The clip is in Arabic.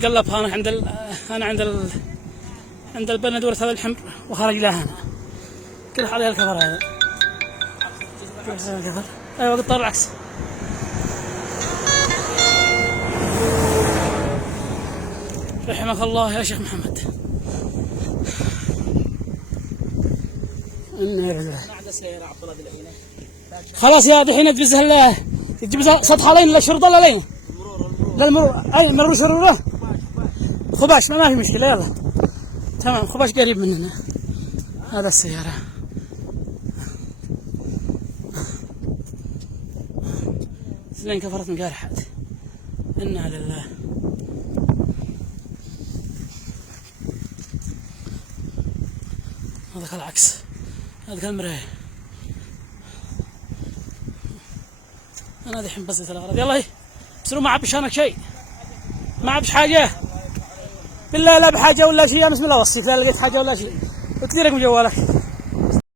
تقلب انا عند البندورة هذا الحمر وخرج لها هنا كله عليها الكفر هذا. الكفر ايوه قطار العكس. رحمك الله يا شيخ محمد. خلاص يا دحين تجيب الله تجيب سطح لين للشرطة ولا لين؟ للمرور شروره خباش ما في مشكلة. يلا تمام خباش قريب مننا. هذا السيارة زين كفرت مقارحات. إنا لله. هذا العكس هذا المراية. أنا ذحين بس الأغراض. يلا بسرو ما عبش أنا شيء ما عبش حاجة بالله لا بحاجة ولا شيء. بسم الله وصيك لا لقيت حاجة ولا شيء. كثير رقم جوالك.